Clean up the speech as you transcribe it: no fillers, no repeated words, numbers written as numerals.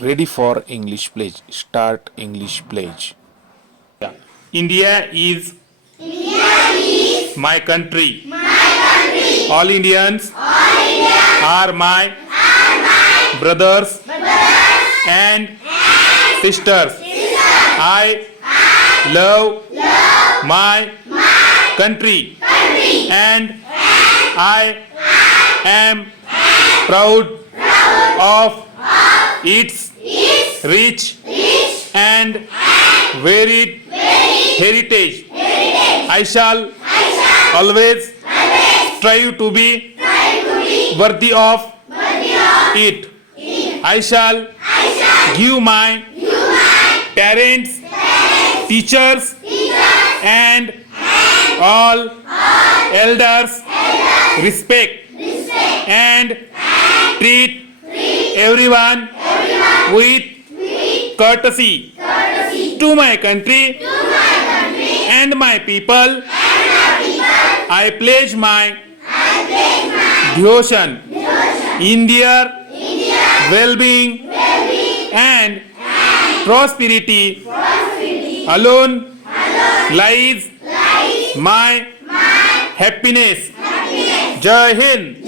Ready for English pledge. Start English pledge. India is my country. All Indians are my brothers and sisters. I love my country and I am proud of its rich and varied heritage. I shall always strive to be worthy of it. I shall give my parents, teachers, and all elders respect and treat everyone with courtesy. To my country and my people, I pledge my devotion in their well-being and prosperity. Alone lies my happiness. Jai Hind.